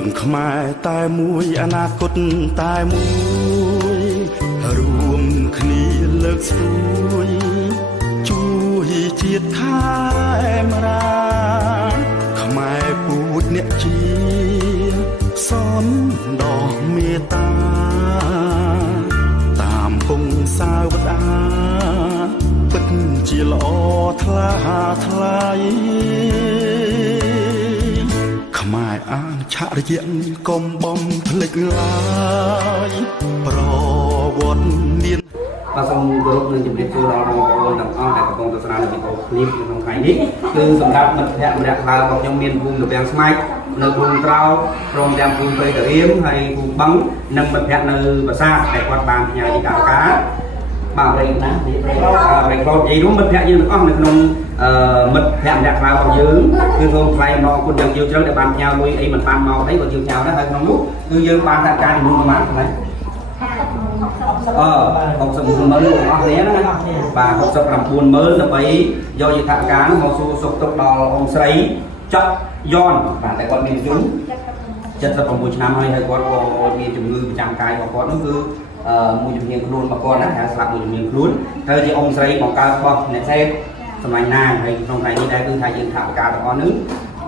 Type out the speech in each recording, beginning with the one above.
យើងខ្មែរតែមួយអនាគតតែមួយរួមគ្នាលើកស្ទួយជួយជាតិខែមរាខ្មែរពូជអ្នកជាសំដោះមេត្តាតាមពងសាវតាពិតជាល្អថ្លាថ្លៃខ្មែរអានឆរយៈកុំបំភ្លេចឡើយប្រវត្តិមានបាទសូមគោរពនឹងជម្រាបសួរដល់បងប្អូនទាំងអស់ដែលកំពុងទស្សនានៅវីដេអូនេះក្នុងថ្ងៃនេះគឺសម្រាប់មិត្តភ័ក្តិម្នាក់ខ្លះរបស់ខ្ញុំមានភូមិរបៀងស្មាច់នៅភូមិត្រោព្រមទាំងភូមិបេតរៀមហើយភូមិបឹងនិងមិត្តភ័ក្តិនៅប្រាសាទដែលគាត់បានផ្ញើទីកាការបាទរៃណារៃក្លូតនិយាយរួមមិត្តភ័ក្តិយើងទាំងអស់នៅក្នុងមិត្តភ័ក្តិម្នាក់ខ្លះរបស់យើងគឺសូមថ្លែងអំណរគុណយ៉ាងជ្រាលជ្រៅដែលបានផ្ញើលុយអីមិនបានមកអីក៏យើងផ្ញើដែរហើយក្នុងនោះគឺយើងបានថាការចំនួនប្រមាណហ្នឹង69,000ទាំងអស់គ្នាណាបាទ69,000ដើម្បីយកយថាការនោះមកសួរសុខទុក្ខដល់អង្គស្រីច័កយ៉នបាទតែគាត់មានអាយុ76ឆ្នាំហើយគាត់ក៏មានជំងឺប្រចាំកាយរបស់គាត់នោះគឺមួយជំនាញខ្លួនរបស់គាត់ណាថាស្លាប់មួយជំនាញខ្លួនត្រូវជាអង្គស្រីបង្កើតរបស់អ្នកសេតសម្លាញ់ណាហើយក្នុងថ្ងៃនេះដែរគឺថាយើងថាការទាំងអស់នេះ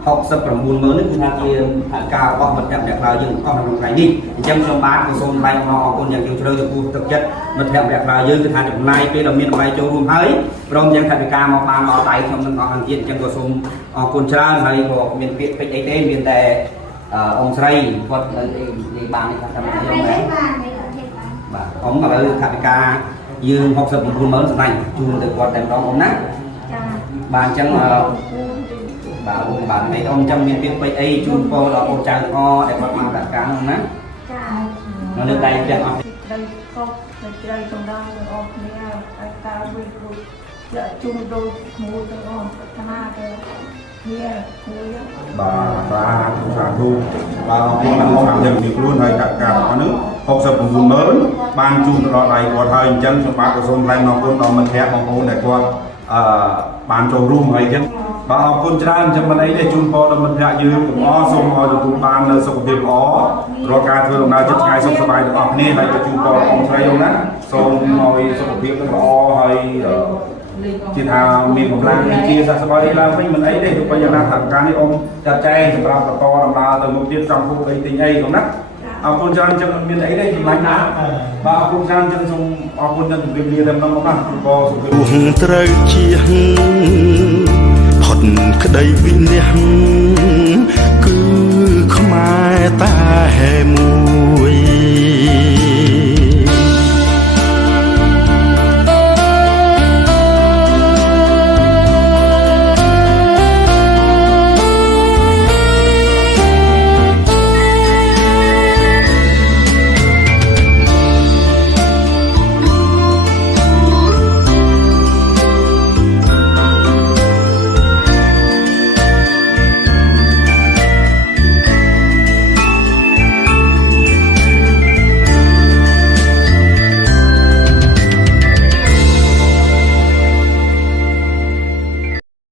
69,000នេះគឺថាជាការរបស់មិត្តភ័ក្តិអ្នកខ្លៅយើងអស់ក្នុងថ្ងៃនេះអញ្ចឹងខ្ញុំបាទក៏សូមថ្លែងអំណរអគុណយ៉ាងជ្រាលជ្រៅចំពោះទឹកចិត្តមិត្តភ័ក្តិអ្នកខ្លៅយើងគឺថាចំណាយពេលដ៏មានតម្លៃចូលរួមហើយព្រមទាំងថវិកាមកបានដល់ដៃខ្ញុំនឹងអស់ខាងទៀតអញ្ចឹងក៏សូមអរគុណច្រើនហើយក៏មានពាក្យពេចន៍អីទេមានតែអង្គស្រីគាត់និយាយបាននេះថាតាមខ្ញុំដែរបាទអ៊ំឥឡូវថវិកាយើង69,000សម្ដេចជូនទៅគាត់តែម្ដងអ៊ំណាចាបាទអញ្ចឹងបាទមេអ៊ំចាំមានពាក្យពេចន៍អីជូនពរដល់បងចៅទាំងអស់ដែលគាត់មកដាក់ការនោះណាចានៅលើដៃទាំងអស់ដៃកប់ទៅជ្រៅកម្ដងទាំងអស់គ្នាឲ្យការវិញគ្រូយកជូនដូចមួយទាំងអស់ប្រាថ្នាទៅគ្នាមួយបាទសាធុបាទអរគុណដល់ខាងយើងពីខ្លួនហើយកាត់ការរបស់នេះ69,000បានជូនទៅដល់ដៃគាត់ហើយអញ្ចឹងខ្ញុំបាទក៏សូមថ្លែងអរគុណដល់មិត្តភ័ក្តិបងប្អូនដែលគាត់បានចូលរួមហើយអញ្ចឹងបាទអរគុណច្រើនអញ្ចឹងមិនអីទេជូនពរដល់មិត្តភ័ក្តិយើងទាំងអស់សូមឲ្យទទួលបាននូវសុខភាពល្អរាល់ការធ្វើដំណើរជិតឆ្ងាយសុខសប្បាយទាំងអស់គ្នាហើយក៏ជូនពរដល់អង្គស្រីនោះណាសូមឲ្យសុខភាពល្អហើយជាថាមានកម្លាំងជាសះស្បើយឡើងវិញមិនអីទេទោះបីយ៉ាងណាថាការនេះអ៊ំចាត់ចែងសម្រាប់បន្តដំណើរទៅមុខទៀតចង់ពុកអីទិញអីនោះណាអរគុណច្រើនអញ្ចឹងមានអីទេចម្លាញ់ណាបាទអរគុណច្រើនអញ្ចឹងសូមអរគុណដល់ជម្រាបលាតែម្ដងមកណាគឺក៏សុខភាពត្រូវជាផុតក្តីវិន័យ